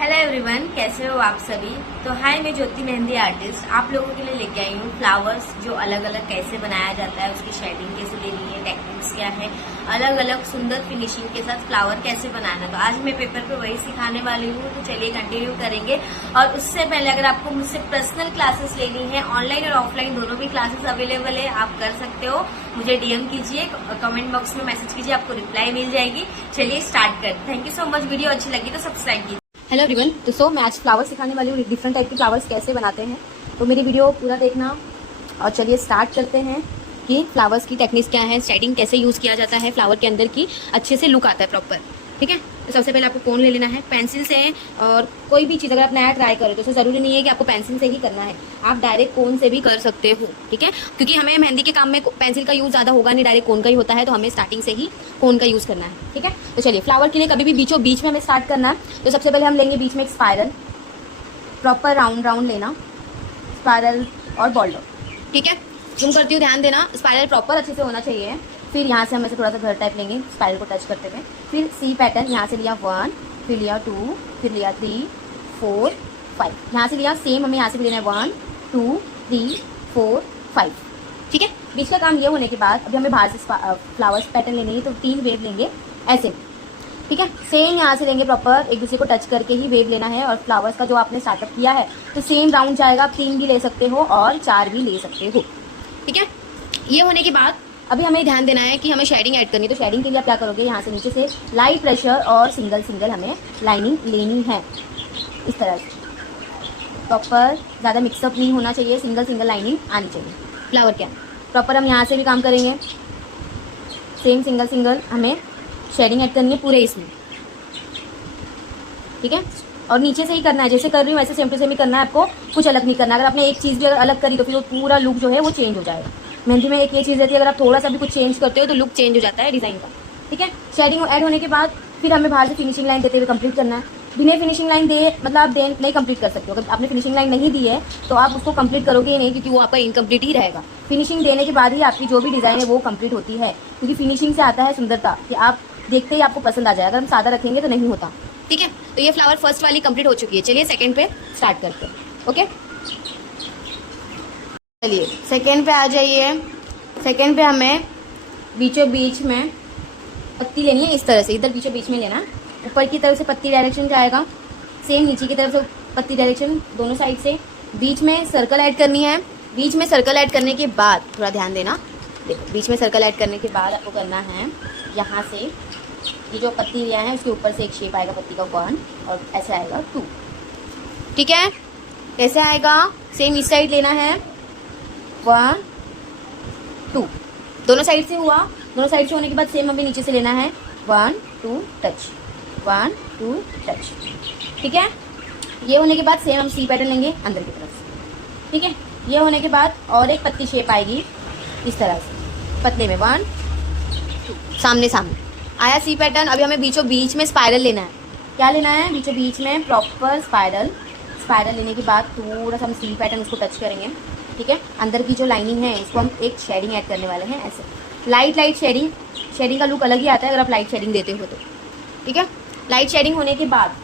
Hello everyone, कैसे हो आप सभी। तो हाय, मैं ज्योति मेहंदी आर्टिस्ट आप लोगों के लिए लेके आई हूँ फ्लावर्स जो अलग अलग कैसे बनाया जाता है, उसकी शेडिंग कैसे देनी है, टेक्निक्स क्या है, अलग अलग सुंदर फिनिशिंग के साथ फ्लावर कैसे बनाना। तो आज मैं पेपर पे वही सिखाने वाली हूँ, तो चलिए कंटिन्यू करेंगे। और उससे पहले अगर आपको मुझसे पर्सनल क्लासेस लेनी है, ऑनलाइन और ऑफलाइन दोनों भी क्लासेस अवेलेबल है, आप कर सकते हो। मुझे डीएम कीजिए, कमेंट बॉक्स में मैसेज कीजिए, आपको रिप्लाई मिल जाएगी। चलिए स्टार्ट करते। Thank you so much. Video अच्छी लगी तो सब्सक्राइब कीजिए। हेलो एवरीवन, तो मैं आज फ्लावर्स सिखाने वाली हूँ, डिफरेंट टाइप के फ्लावर्स कैसे बनाते हैं। तो मेरी वीडियो पूरा देखना और चलिए स्टार्ट करते हैं कि फ्लावर्स की टेक्निक्स क्या है, शेडिंग कैसे यूज़ किया जाता है, फ्लावर के अंदर की अच्छे से लुक आता है प्रॉपर। ठीक है, तो सबसे पहले आपको कोन ले लेना है, पेंसिल से। और कोई भी चीज़ अगर आप नया ट्राई करें तो उसे ज़रूरी नहीं है कि आपको पेंसिल से ही करना है, आप डायरेक्ट कोन से भी कर सकते हो। ठीक है, क्योंकि हमें मेहंदी के काम में पेंसिल का यूज़ ज़्यादा होगा नहीं, डायरेक्ट कोन का ही होता है, तो हमें स्टार्टिंग से ही कोन का यूज़ करना है। ठीक है, तो चलिए फ्लावर के लिए कभी भी बीचों बीच में हमें स्टार्ट करना है। तो सबसे पहले हम लेंगे बीच में एक स्पायरल, प्रॉपर राउंड राउंड लेना, स्पायरल और बॉल्डर। ठीक है, जूम करती हूँ, ध्यान देना, स्पायरल प्रॉपर अच्छे से होना चाहिए। फिर यहाँ से हम ऐसे थोड़ा सा घर टाइप लेंगे, स्पायरल को टच करते हुए। फिर सी पैटर्न, यहाँ से लिया 1, फिर लिया 2, फिर लिया 3, 4, 5। यहाँ से लिया सेम, हमें यहाँ से भी लेना है 1, 2, 3, 4, 5। ठीक है, बीच का काम ये होने के बाद अभी हमें बाहर से फ्लावर्स पैटर्न लेने हैं, तो 3 वेव लेंगे ऐसे। ठीक है, सेम यहाँ से लेंगे, प्रॉपर एक दूसरे को टच करके ही वेव लेना है। और फ्लावर्स का जो आपने स्टार्टअप किया है तो सेम राउंड जाएगा, आप 3 भी ले सकते हो और 4 भी ले सकते हो। ठीक है, ये होने के बाद अभी हमें ध्यान देना है कि हमें शेडिंग ऐड करनी है। तो शेडिंग के लिए आप क्या करोगे, यहाँ से नीचे से लाइट प्रेशर और सिंगल सिंगल हमें लाइनिंग लेनी है, इस तरह से। प्रॉपर ज़्यादा मिक्सअप नहीं होना चाहिए, सिंगल सिंगल लाइनिंग आनी चाहिए फ्लावर के। प्रॉपर हम यहाँ से भी काम करेंगे, सेम सिंगल सिंगल हमें शेडिंग ऐड करनी है पूरे इसमें। ठीक है, और नीचे से ही करना है, जैसे कर रही हूँ वैसे सेम टू सेम ही करना है, आपको कुछ अलग नहीं करना। अगर आपने एक चीज़ भी अगर अलग करी तो फिर वो पूरा लुक जो है वो चेंज हो जाएगा। मेहंदी में एक ये चीज़ रहती है, अगर आप थोड़ा सा भी कुछ चेंज करते हो तो लुक चेंज हो जाता है डिज़ाइन का। ठीक है, शेडिंग ऐड होने के बाद फिर हमें बाहर से फिनिशिंग लाइन देते हुए कंप्लीट करना है। बिना फिनिशिंग लाइन दे मतलब आप नहीं कंप्लीट कर सकते हो। अगर आपने फिनिशिंग लाइन नहीं दी है तो आप उसको कंप्लीट करोगे ही नहीं, क्योंकि वो आपका इनकम्प्लीट ही रहेगा। फिनिशिंग देने के बाद ही आपकी जो भी डिज़ाइन है वो कंप्लीट होती है, क्योंकि फिनिशिंग से आता है सुंदरता, कि आप देखते ही आपको पसंद आ जाएगा। अगर हम सादा रखेंगे तो नहीं होता। ठीक है, तो ये फ्लावर फर्स्ट वाली कंप्लीट हो चुकी है। चलिए सेकंड पे स्टार्ट करते हैं। ओके, चलिए सेकंड पे आ जाइए। सेकंड पे हमें बीचों बीच में पत्ती लेनी है, इस तरह से, इधर बीचों बीच में लेना। ऊपर की तरफ से पत्ती डायरेक्शन जाएगा, सेम नीचे की तरफ से पत्ती डायरेक्शन, दोनों साइड से। बीच में सर्कल ऐड करनी है। बीच में सर्कल ऐड करने के बाद थोड़ा ध्यान देना, देखो बीच में सर्कल ऐड करने के बाद आपको करना है यहाँ से, ये जो पत्ती लिया है उसके ऊपर से एक शेप आएगा पत्ती का 1, और ऐसे आएगा 2। ठीक है, कैसे आएगा, सेम इस साइड लेना है 1, 2, दोनों साइड से हुआ। दोनों साइड से होने के बाद सेम हमें नीचे से लेना है 1, 2 टच, 1, 2 टच। ठीक है, ये होने के बाद सेम हम सी पैटर्न लेंगे अंदर की तरफ से। ठीक है, ये होने के बाद और एक पत्ती शेप आएगी इस तरह से, पतले में 1, 2, सामने सामने आया सी पैटर्न। अभी हमें बीचों बीच में स्पाइरल लेना है। क्या लेना है, बीचों बीच में प्रॉपर स्पाइरल। स्पाइरल लेने के बाद थोड़ा सा हम सी पैटर्न उसको टच करेंगे। ठीक है, अंदर की जो लाइनिंग है उसको हम एक शेडिंग ऐड करने वाले हैं, ऐसे लाइट लाइट शेडिंग। शेडिंग का लुक अलग ही आता है अगर आप लाइट शेडिंग देते हो तो। ठीक है, लाइट शेडिंग होने के बाद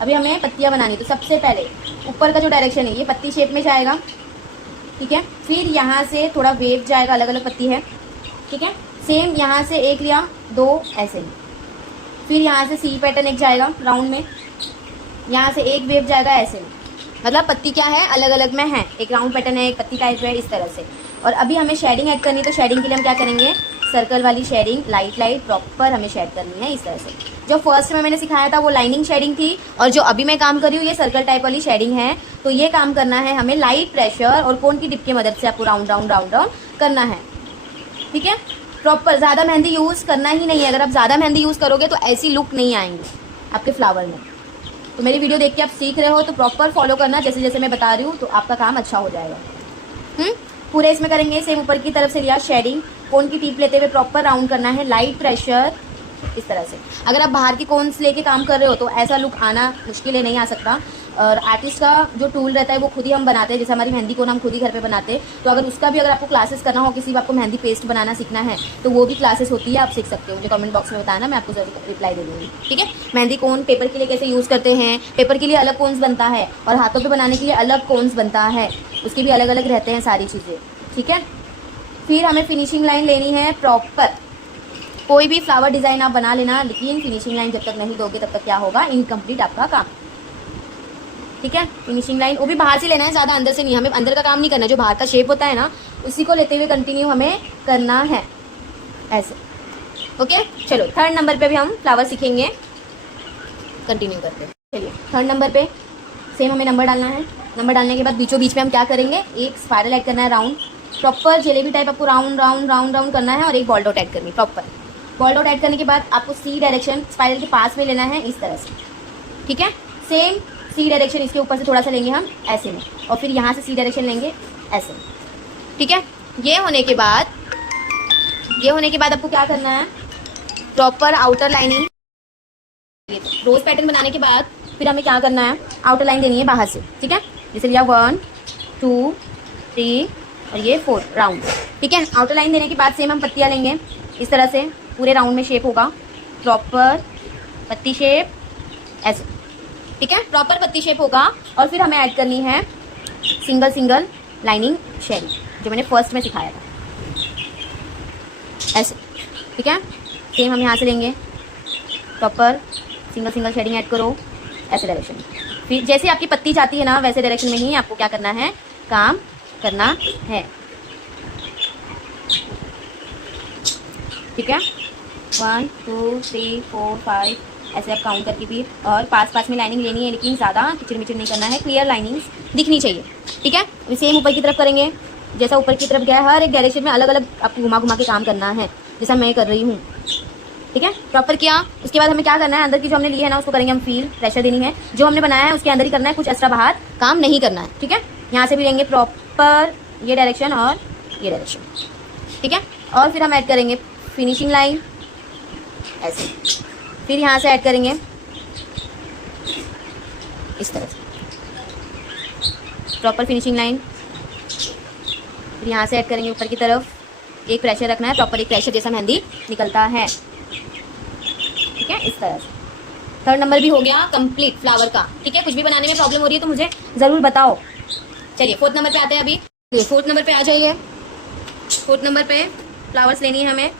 अभी हमें पत्तियाँ बनानी। तो सबसे पहले ऊपर का जो डायरेक्शन है ये पत्ती शेप में जाएगा। ठीक है, फिर यहाँ से थोड़ा वेव जाएगा, अलग अलग पत्ती है। ठीक है, सेम यहाँ से एक लिया, 2 ऐसे ही। फिर यहाँ से सी पैटर्न एक जाएगा राउंड में, यहाँ से एक वेव जाएगा ऐसे में। मतलब पत्ती क्या है, अलग अलग में है, एक राउंड पैटर्न है, एक पत्ती टाइप है, इस तरह से। और अभी हमें शेडिंग ऐड करनी है। तो शेडिंग के लिए हम क्या करेंगे, सर्कल वाली शेडिंग, लाइट लाइट प्रॉपर हमें शेड करनी है, इस तरह से। जो फर्स्ट में मैंने सिखाया था वो लाइनिंग शेडिंग थी, और जो अभी मैं काम कर रही हूँ ये सर्कल टाइप वाली शेडिंग है। तो ये काम करना है हमें लाइट प्रेशर और कोन की टिप की मदद से, आपको राउंड राउंड राउंड राउंड करना है। ठीक है, प्रॉपर ज़्यादा मेहंदी यूज़ करना ही नहीं है। अगर आप ज़्यादा मेहंदी यूज़ करोगे तो ऐसी लुक नहीं आएंगी आपके फ्लावर में। तो मेरी वीडियो देख के आप सीख रहे हो तो प्रॉपर फॉलो करना, जैसे जैसे मैं बता रही हूँ, तो आपका काम अच्छा हो जाएगा। पूरे इसमें करेंगे। सेम ऊपर की तरफ से लिया शेडिंग, कोन की टिप लेते हुए प्रॉपर राउंड करना है, लाइट प्रेशर, इस तरह से। अगर आप बाहर की कोन्स लेके काम कर रहे हो तो ऐसा लुक आना मुश्किल है, नहीं आ सकता। और आर्टिस्ट का जो टूल रहता है वो खुद ही हम बनाते हैं, जैसे हमारी मेहंदी कोन हम खुद ही घर पे बनाते हैं। तो अगर उसका भी अगर आपको क्लासेस करना हो, किसी भी आपको मेहंदी पेस्ट बनाना सीखना है तो वो भी क्लासेस होती है, आप सीख सकते हो। मुझे कमेंट बॉक्स में बताना, मैं आपको जरूर रिप्लाई दे दूँगी, ठीक है। मेहंदी कोन पेपर के लिए कैसे यूज़ करते हैं, पेपर के लिए अलग कोन्स बनता है और हाथों पर बनाने के लिए अलग कोन्स बनता है, उसके भी अलग अलग रहते हैं सारी चीज़ें, ठीक है। फिर हमें फिनिशिंग लाइन लेनी है प्रॉपर। कोई भी फ्लावर डिज़ाइन आप बना लेना, लेकिन फिनिशिंग लाइन जब तक नहीं दोगे तब तक क्या होगा, इनकम्प्लीट आपका काम, ठीक है। फिनिशिंग लाइन वो भी बाहर से लेना है, ज़्यादा अंदर से नहीं, हमें अंदर का काम नहीं करना, जो बाहर का शेप होता है ना उसी को लेते हुए कंटिन्यू हमें करना है, ऐसे, ओके। चलो थर्ड नंबर पे भी हम फ्लावर सीखेंगे, कंटिन्यू करते हैं। चलिए थर्ड नंबर पे सेम हमें नंबर डालना है। नंबर डालने के बाद बीचों बीच में हम क्या करेंगे, एक स्पाइरल ऐड करना है राउंड, प्रॉपर जलेबी टाइप आपको राउंड राउंड राउंड राउंड करना है, और एक बॉल डॉट ऐड करनी है प्रॉपर। बॉल डॉट ऐड करने के बाद आपको सी डायरेक्शन स्पाइरल के पास में लेना है, इस तरह से, ठीक है। सेम सी डायरेक्शन इसके ऊपर से थोड़ा सा लेंगे हम ऐसे में, और फिर यहाँ से सी डायरेक्शन लेंगे ऐसे, ठीक है। ये होने के बाद आपको क्या करना है, प्रॉपर आउटर लाइनिंग, रोज पैटर्न बनाने के बाद फिर हमें क्या करना है, आउटर लाइन देनी है बाहर से, ठीक है। जैसे लिया 1 2 3 और ये 4 राउंड, ठीक है। आउटर लाइन देने के बाद सेम हम पत्तियाँ लेंगे, इस तरह से पूरे राउंड में शेप होगा, प्रॉपर पत्ती शेप ऐसे, ठीक है। प्रॉपर पत्ती शेप होगा, और फिर हमें ऐड करनी है सिंगल सिंगल लाइनिंग शेडिंग, जो मैंने फर्स्ट में सिखाया था, ऐसे, ठीक है। सेम हम यहाँ से लेंगे, proper single single shading add करो ऐसे डायरेक्शन में। फिर जैसे आपकी पत्ती जाती है ना वैसे डायरेक्शन में ही आपको क्या करना है, काम करना है, ठीक है। 1 2 3 4 5 ऐसे आप काउंट करके भी, और पास पास में लाइनिंग लेनी है, लेकिन ज़्यादा किचड़ मिचड़ नहीं करना है, क्लियर लाइनिंग्स दिखनी चाहिए, ठीक है। सेम ऊपर की तरफ करेंगे, जैसा ऊपर की तरफ गया है हर एक डायरेक्शन में अलग अलग आपको घुमा घुमा के काम करना है, जैसा मैं कर रही हूँ, ठीक है। प्रॉपर किया, उसके बाद हमें क्या करना है, अंदर की जो हमने ली है ना उसको करेंगे हम फील, प्रेशर देनी है, जो हमने बनाया है उसके अंदर ही करना है, कुछ एक्स्ट्रा बाहर काम नहीं करना है, ठीक है। यहाँ से भी लेंगे प्रॉपर ये डायरेक्शन और ये डायरेक्शन, ठीक है। और फिर हम ऐड करेंगे फिनिशिंग लाइन ऐसे, फिर यहाँ से ऐड करेंगे इस तरह से प्रॉपर फिनिशिंग लाइन, फिर यहाँ से ऐड करेंगे ऊपर की तरफ, एक प्रेशर रखना है, प्रॉपर एक प्रेशर जैसा मेहंदी निकलता है, ठीक है, इस तरह से। थर्ड नंबर भी हो गया कंप्लीट फ्लावर का, ठीक है। कुछ भी बनाने में प्रॉब्लम हो रही है तो मुझे ज़रूर बताओ। चलिए फोर्थ नंबर पे आते हैं अभी। फोर्थ नंबर पे आ जाइए। फोर्थ नंबर पे फ्लावर्स लेनी है हमें,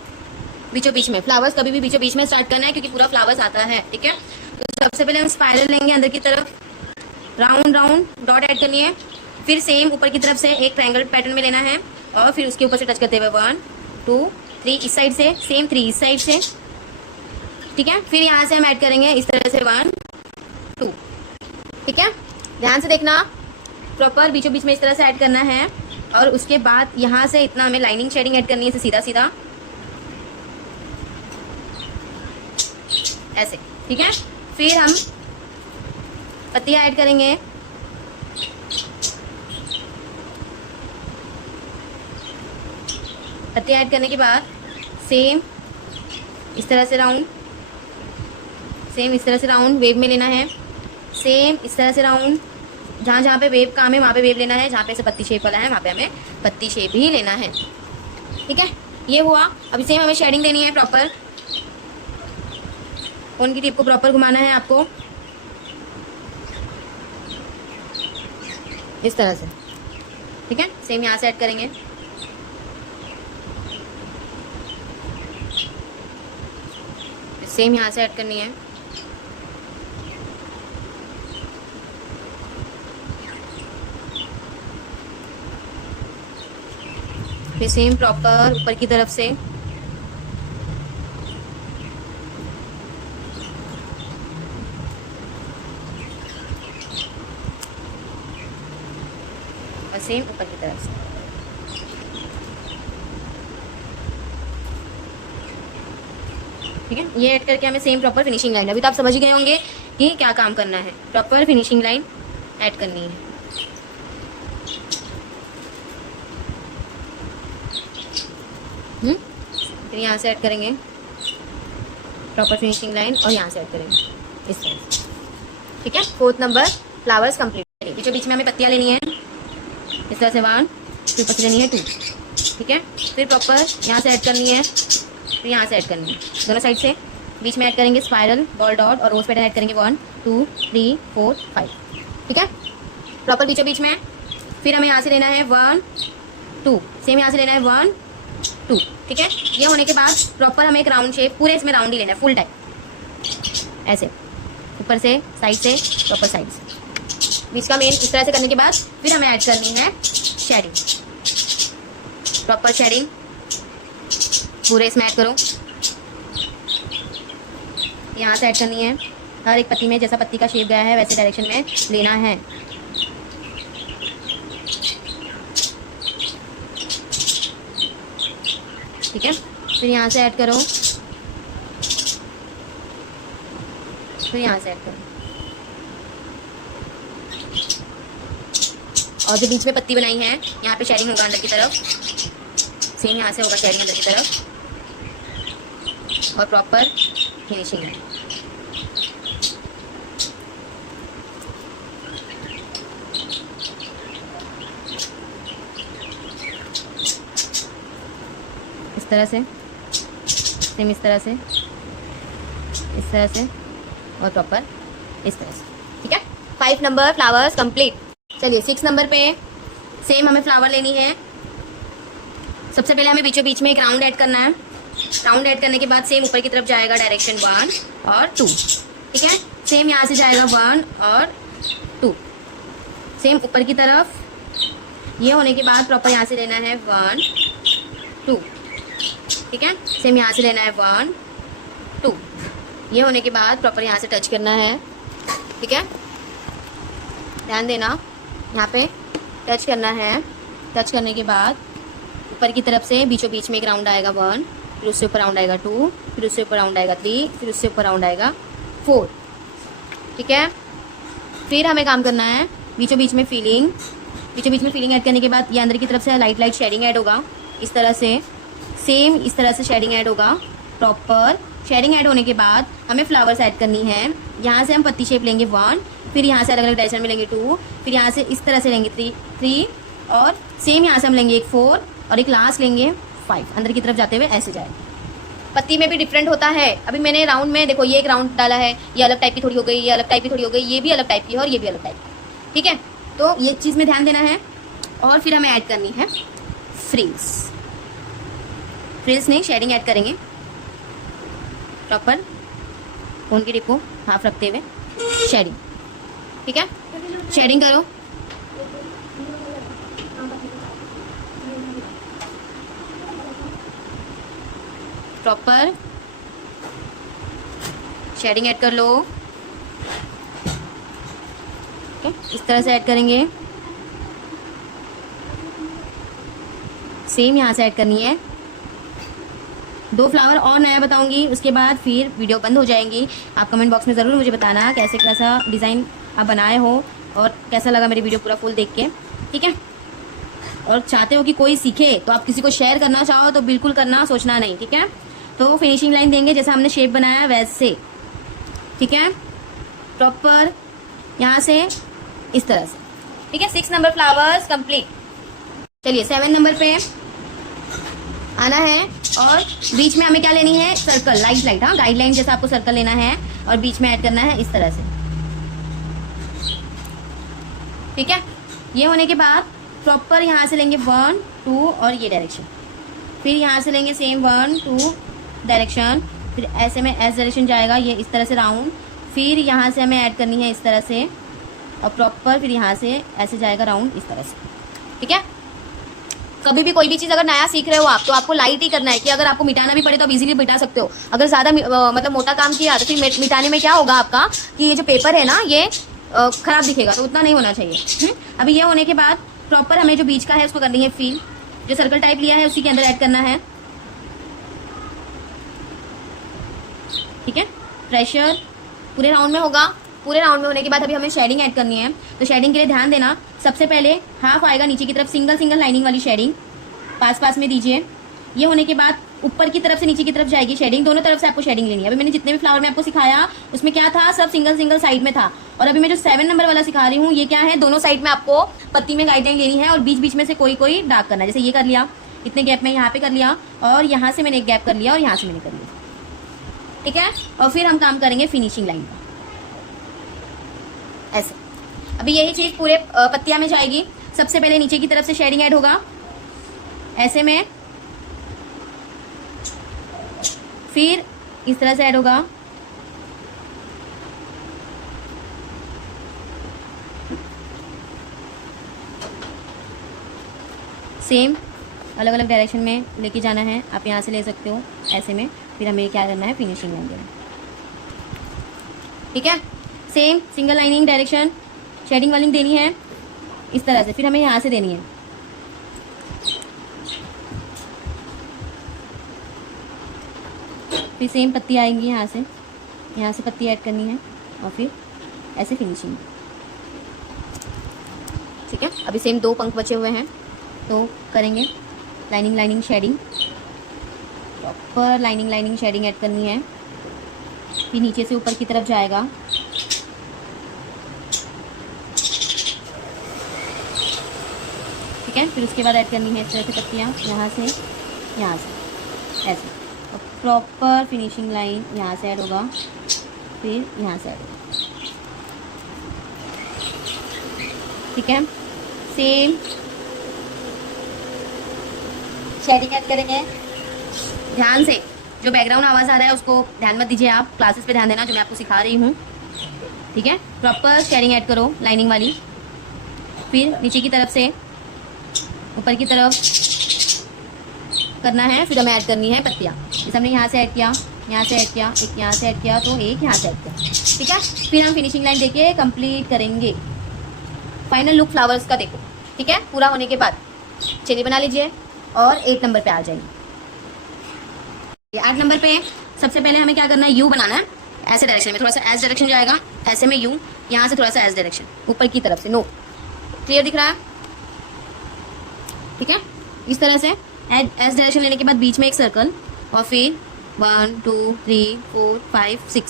बीचों बीच में। फ्लावर्स कभी भी बीचों बीच में स्टार्ट करना है क्योंकि पूरा फ्लावर्स आता है, ठीक है। तो सबसे पहले हम स्पाइरल लेंगे, अंदर की तरफ राउंड राउंड डॉट ऐड करनी है, फिर सेम ऊपर की तरफ से एक ट्रायंगल पैटर्न में लेना है, और फिर उसके ऊपर से टच करते हुए 1 2 3 इस साइड से, सेम 3 इस साइड से, ठीक है। फिर यहाँ से हम ऐड करेंगे इस तरह से 1 2, ठीक है। ध्यान से देखना, प्रॉपर बीचों बीच में इस तरह से ऐड करना है, और उसके बाद यहाँ से इतना हमें लाइनिंग शेडिंग ऐड करनी है, सीधा सीधा ऐसे, ठीक है। फिर हम पत्तियाँ ऐड करेंगे, पत्तियाँ ऐड करने के बाद सेम इस तरह से राउंड, सेम इस तरह से राउंड वेव में लेना है, सेम इस तरह से राउंड, जहाँ जहाँ पे वेव काम है वहाँ पे वेव लेना है, जहाँ पे से पत्ती शेप वाला है वहाँ पे हमें पत्ती शेप ही लेना है, ठीक है। ये हुआ। अभी सेम हमें शेडिंग देनी है प्रॉपर, कोन की टिप को प्रॉपर घुमाना है आपको इस तरह से, ठीक है। सेम यहाँ से ऐड करेंगे, सेम यहाँ से ऐड करनी है, फिर सेम प्रॉपर ऊपर की तरफ से, और सेम ऊपर की तरफ से, ठीक है। ये ऐड करके हमें सेम प्रॉपर फिनिशिंग लाइन, अभी तो आप समझ ही गए होंगे कि क्या काम करना है, प्रॉपर फिनिशिंग लाइन ऐड करनी है, फिर यहाँ से ऐड करेंगे प्रॉपर फिनिशिंग लाइन, और यहाँ से ऐड करेंगे इस तरह, ठीक है। Fourth number flowers complete. बीचों बीच में हमें पत्तियाँ लेनी है इस तरह से 1, फिर पत्ती लेनी है 2, ठीक है। फिर प्रॉपर यहाँ से ऐड करनी है, फिर यहाँ से ऐड करनी है, दोनों साइड से। बीच में ऐड करेंगे स्पाइरल, बॉल डॉट और रोज पैटर्न ऐड करेंगे 1 2 3 4 5, ठीक है। प्रॉपर बीचों बीच में। फिर हमें यहाँ से लेना है 1 2, सेम यहाँ से लेना है 1 2, ठीक है। ये होने के बाद प्रॉपर हमें एक राउंड शेप, पूरे इसमें राउंड ही लेना है, फुल टाइप ऐसे, ऊपर से साइड से, प्रॉपर साइड से। बीच का मेन इस तरह से करने के बाद फिर हमें ऐड करनी है शेडिंग, प्रॉपर शेडिंग पूरे इसमें ऐड करो। यहाँ से ऐड करनी है, हर एक पत्ती में जैसा पत्ती का शेप गया है वैसे डायरेक्शन में लेना है। ठीक है, फिर यहाँ से ऐड करो, फिर यहाँ से ऐड करो, और जो बीच में पत्ती बनाई है यहाँ पे शेडिंग होगा अंदर की तरफ, सेम यहाँ से होगा शेडिंग अंदर की तरफ, और प्रॉपर फिनिशिंग है। इस तरह से, सेम इस तरह से, इस तरह से, और प्रॉपर इस तरह से, ठीक है। 5 नंबर फ्लावर्स कंप्लीट। चलिए 6 नंबर पे सेम हमें फ्लावर लेनी है। सबसे पहले हमें बीचों बीच में एक राउंड ऐड करना है। राउंड ऐड करने के बाद सेम ऊपर की तरफ जाएगा डायरेक्शन 1 और 2, ठीक है। सेम यहाँ से जाएगा 1 और 2, सेम ऊपर की तरफ। ये होने के बाद प्रॉपर यहाँ से लेना है 1 2, ठीक है। सेम यहाँ से लेना है 1 2। ये होने के बाद प्रॉपर यहाँ से टच करना है, ठीक है। ध्यान देना, यहाँ पे टच करना है। टच करने के बाद ऊपर की तरफ से बीचों बीच में एक राउंड आएगा 1, फिर उससे ऊपर राउंड आएगा 2, फिर उससे ऊपर राउंड आएगा 3, फिर उससे ऊपर राउंड आएगा 4, ठीक है। फिर हमें काम करना है बीचों बीच में फीलिंग। बीचों बीच में फीलिंग ऐड करने के बाद ये अंदर की तरफ से लाइट लाइट शेडिंग ऐड होगा इस तरह से, सेम इस तरह से शेडिंग ऐड होगा। प्रॉपर शेडिंग ऐड होने के बाद हमें फ्लावर्स ऐड करनी है। यहाँ से हम पत्ती शेप लेंगे 1, फिर यहाँ से अलग अलग डायरेक्शन में लेंगे 2, फिर यहाँ से इस तरह से लेंगे 3, और सेम यहाँ से हम लेंगे एक 4 और एक लास्ट लेंगे 5, अंदर की तरफ जाते हुए ऐसे जाए। पत्ती में भी डिफरेंट होता है। अभी मैंने राउंड में देखो ये एक राउंड डाला है, ये अलग टाइप की थोड़ी हो गई, ये अलग टाइप की थोड़ी हो गई, ये भी अलग टाइप की है और ये भी अलग टाइप की, ठीक है। तो ये चीज़ में ध्यान देना है। और फिर हमें ऐड करनी है फ्रिल्स। फ्रिल्स नहीं, शेडिंग ऐड करेंगे। प्रॉपर फोन की टिप को हाफ रखते हुए शेडिंग, ठीक है। शेडिंग करो, प्रॉपर शेडिंग ऐड कर लो, ठीक है। इस तरह से ऐड करेंगे, सेम यहाँ से ऐड करनी है। 2 फ्लावर और नया बताऊंगी, उसके बाद फिर वीडियो बंद हो जाएंगी। आप कमेंट बॉक्स में ज़रूर मुझे बताना कैसा डिज़ाइन आप बनाए हो और कैसा लगा मेरी वीडियो पूरा फुल देख के, ठीक है। और चाहते हो कि कोई सीखे तो आप किसी को शेयर करना चाहो तो बिल्कुल करना, सोचना नहीं, ठीक है। तो फिनिशिंग लाइन देंगे जैसा हमने शेप बनाया वैसे, ठीक है। प्रॉपर यहाँ से इस तरह से, ठीक है। 6 नंबर फ्लावर्स कंप्लीट। चलिए 7 नंबर पे आना है और बीच में हमें क्या लेनी है, सर्कल, लाइट लाइट, हाँ गाइडलाइन जैसा आपको सर्कल लेना है और बीच में ऐड करना है इस तरह से, ठीक है। ये होने के बाद प्रॉपर यहाँ से लेंगे 1 2 और ये डायरेक्शन, फिर यहाँ से लेंगे सेम 1 2 डायरेक्शन, फिर ऐसे में एस डायरेक्शन जाएगा ये इस तरह से राउंड, फिर यहाँ से हमें ऐड करनी है इस तरह से और प्रॉपर फिर यहाँ से ऐसे जाएगा राउंड इस तरह से, ठीक है। कभी भी कोई भी चीज़ अगर नया सीख रहे हो आप तो आपको लाइट ही करना है कि अगर आपको मिटाना भी पड़े तो आप इजीली मिटा सकते हो। अगर ज़्यादा मतलब मोटा काम किया तो फिर मिटाने में क्या होगा आपका कि ये जो पेपर है ना ये खराब दिखेगा, तो उतना नहीं होना चाहिए। अभी ये होने के बाद प्रॉपर हमें जो बीच का है उसको करनी है फील, जो सर्कल टाइप लिया है उसी के अंदर ऐड करना है, ठीक है। प्रेशर पूरे राउंड में होगा। पूरे राउंड में होने के बाद अभी हमें शेडिंग ऐड करनी है, तो शेडिंग के लिए ध्यान देना। सबसे पहले हाफ आएगा नीचे की तरफ, सिंगल सिंगल लाइनिंग वाली शेडिंग पास पास में दीजिए। ये होने के बाद ऊपर की तरफ से नीचे की तरफ जाएगी शेडिंग, दोनों तरफ से आपको शेडिंग लेनी है। अभी मैंने जितने भी फ्लावर में आपको सिखाया उसमें क्या था, सब सिंगल सिंगल साइड में था। और अभी मैं जो 7 नंबर वाला सिखा रही हूँ ये क्या है, दोनों साइड में आपको पत्ती में गाइडलाइन लेनी है और बीच बीच में से कोई कोई डार्क करना है। जैसे ये कर लिया, इतने गैप में यहाँ पे कर लिया और यहाँ से मैंने एक गैप कर लिया और यहाँ से मैंने कर लिया, ठीक है। और फिर हम काम करेंगे फिनिशिंग लाइन का, ऐसे। अभी यही चीज पूरे पत्तियां में जाएगी। सबसे पहले नीचे की तरफ से शेडिंग ऐड होगा ऐसे में, फिर इस तरह से ऐड होगा, सेम अलग अलग डायरेक्शन में लेके जाना है। आप यहाँ से ले सकते हो ऐसे में, फिर हमें क्या करना है, फिनिशिंग लाइन देना, ठीक है। Same single lining direction shading वाली देनी है इस तरह से, फिर हमें यहाँ से देनी है। फिर सेम पत्ती आएंगी यहाँ से पत्ती ऐड करनी है और फिर ऐसे फिनिशिंग, ठीक है। अभी सेम 2 पंख बचे हुए हैं तो करेंगे lining lining shading, proper lining lining shading add करनी है। फिर नीचे से ऊपर की तरफ जाएगा, ठीक है। फिर उसके बाद ऐड करनी है इस तरह से पत्तियाँ, यहाँ से ऐसे, और प्रॉपर फिनिशिंग लाइन यहाँ से ऐड होगा, फिर यहाँ से ऐड होगा, ठीक है। सेम शेडिंग ऐड करेंगे। ध्यान से, जो बैकग्राउंड आवाज़ आ रहा है उसको ध्यान मत दीजिए, आप क्लासेस पे ध्यान देना जो मैं आपको सिखा रही हूँ, ठीक है। प्रॉपर शेडिंग ऐड करो लाइनिंग वाली। फिर नीचे की तरफ से ऊपर की तरफ करना है, फिर हमें ऐड करनी है पत्तियाँ। जैसे हमने यहाँ से ऐड किया, यहाँ से ऐड किया, एक यहाँ से ऐड किया, तो एक यहाँ से ऐड किया, ठीक है। फिर हम फिनिशिंग लाइन देके कंप्लीट करेंगे। फाइनल लुक फ्लावर्स का देखो, ठीक है। पूरा होने के बाद चलिए बना लीजिए और 8 नंबर पे आ जाएंगे। 8 नंबर पे सबसे पहले हमें क्या करना है, यू बनाना है। ऐसे डायरेक्शन में थोड़ा सा एस डायरेक्शन जाएगा, ऐसे में यू, यहाँ से थोड़ा सा एस डायरेक्शन ऊपर की तरफ से, नो क्लियर दिख रहा है, ठीक है। इस तरह से एस डायरेक्शन लेने के बाद बीच में एक सर्कल और फिर 1 2 3 4 5 6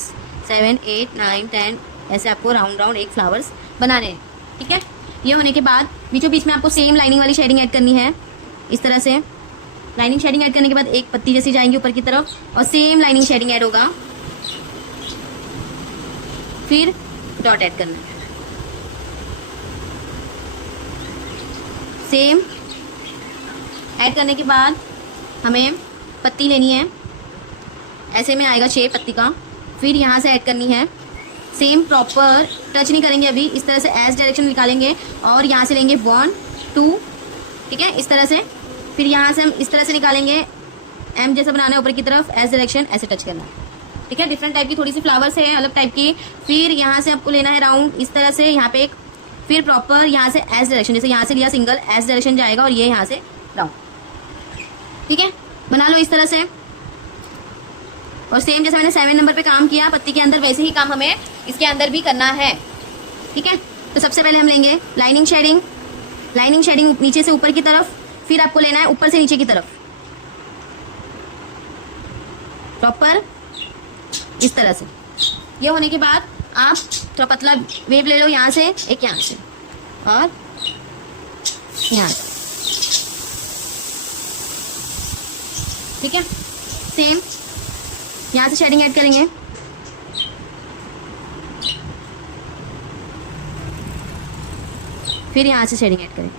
7 8 9 10 ऐसे आपको राउंड राउंड एक फ्लावर्स बनाने हैं, ठीक है। ये होने के बाद बीचों बीच में आपको सेम लाइनिंग वाली शेडिंग ऐड करनी है इस तरह से। लाइनिंग शेडिंग ऐड करने के बाद एक पत्ती जैसी जाएंगी ऊपर की तरफ और सेम लाइनिंग शेडिंग ऐड होगा, फिर डॉट ऐड करना है। सेम ऐड करने के बाद हमें पत्ती लेनी है, ऐसे में आएगा शेप पत्ती का, फिर यहाँ से ऐड करनी है। सेम प्रॉपर टच नहीं करेंगे अभी, इस तरह से एस डायरेक्शन निकालेंगे और यहाँ से लेंगे 1 2, ठीक है, इस तरह से। फिर यहाँ से हम इस तरह से निकालेंगे, एम जैसा बनाना है ऊपर की तरफ, एस डायरेक्शन ऐसे टच करना है, ठीक है। डिफरेंट टाइप की थोड़ी सी फ्लावर्स है, अलग टाइप की। फिर यहाँ से आपको लेना है राउंड इस तरह से, यहाँ पे एक, फिर प्रॉपर यहाँ से एस डायरेक्शन, जैसे यहाँ से लिया सिंगल, एस डायरेक्शन जाएगा और ये यहाँ से राउंड, ठीक है। बना लो इस तरह से। और सेम जैसे मैंने 7 नंबर पे काम किया पत्ती के अंदर, वैसे ही काम हमें इसके अंदर भी करना है, ठीक है। तो सबसे पहले हम लेंगे लाइनिंग शेडिंग, लाइनिंग शेडिंग नीचे से ऊपर की तरफ, फिर आपको लेना है ऊपर से नीचे की तरफ, प्रॉपर इस तरह से। ये होने के बाद आप थोड़ा पतला वेव ले लो, यहाँ से एक, यहाँ से और यहाँ से, ठीक है। सेम यहाँ से शेडिंग ऐड करेंगे, फिर यहाँ से शेडिंग ऐड करें,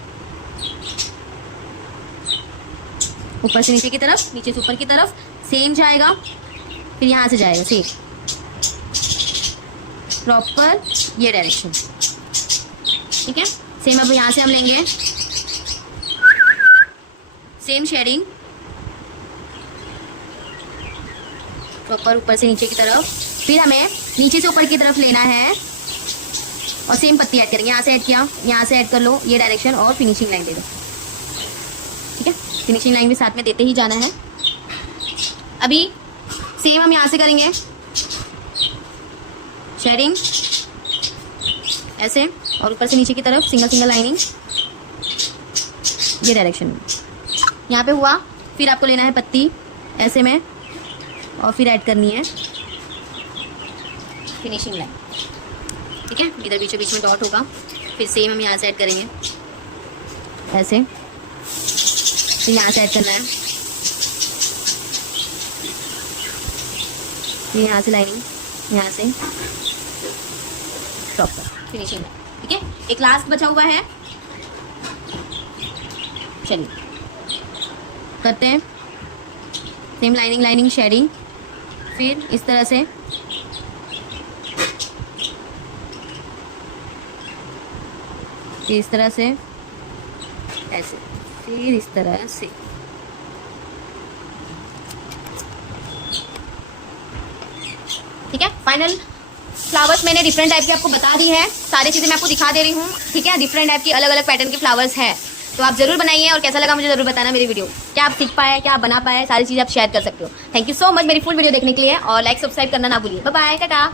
ऊपर से नीचे की तरफ, नीचे से ऊपर की तरफ, सेम जाएगा, फिर यहाँ से जाएगा सेम प्रॉपर ये डायरेक्शन, ठीक है। सेम अब यहाँ से हम लेंगे सेम शेडिंग प्रॉपर ऊपर से नीचे की तरफ, फिर हमें नीचे से ऊपर की तरफ लेना है और सेम पत्ती ऐड करेंगे। यहाँ से ऐड किया, यहाँ से ऐड कर लो ये डायरेक्शन और फिनिशिंग लाइन दे दो, ठीक है। फिनिशिंग लाइन भी साथ में देते ही जाना है। अभी सेम हम यहाँ से करेंगे शेडिंग ऐसे और ऊपर से नीचे की तरफ सिंगल सिंगल लाइनिंग ये डायरेक्शन में यहाँ पे हुआ। फिर आपको लेना है पत्ती ऐसे में, और फिर ऐड करनी है फिनिशिंग लाइन। ठीक है, इधर बीचों बीच में डॉट होगा, फिर सेम हम यहाँ से ऐड करेंगे ऐसे, फिर यहाँ से ऐड करना है, फिर यहाँ से लाइनिंग, यहाँ से प्रॉपर फिनिशिंग लाइन। ठीक है, एक लास्ट बचा हुआ है, चलिए करते हैं। सेम लाइनिंग लाइनिंग शेडिंग, फिर इस तरह से फिर इस तरह से ऐसे, फिर इस तरह से। ठीक है, फाइनल फ्लावर्स मैंने डिफरेंट टाइप के आपको बता दी है, सारी चीज़ें मैं आपको दिखा दे रही हूँ। ठीक है, डिफरेंट टाइप की अलग अलग पैटर्न के फ्लावर्स हैं, तो आप जरूर बनाइए और कैसा लगा मुझे जरूर बताना मेरी वीडियो। क्या आप सीख पाए, क्या आप बना पाए, सारी चीज़ें आप शेयर कर सकते हो। थैंक यू सो मच मेरी फुल वीडियो देखने के लिए, और लाइक सब्सक्राइब करना ना भूलिए। Bye bye, Tata.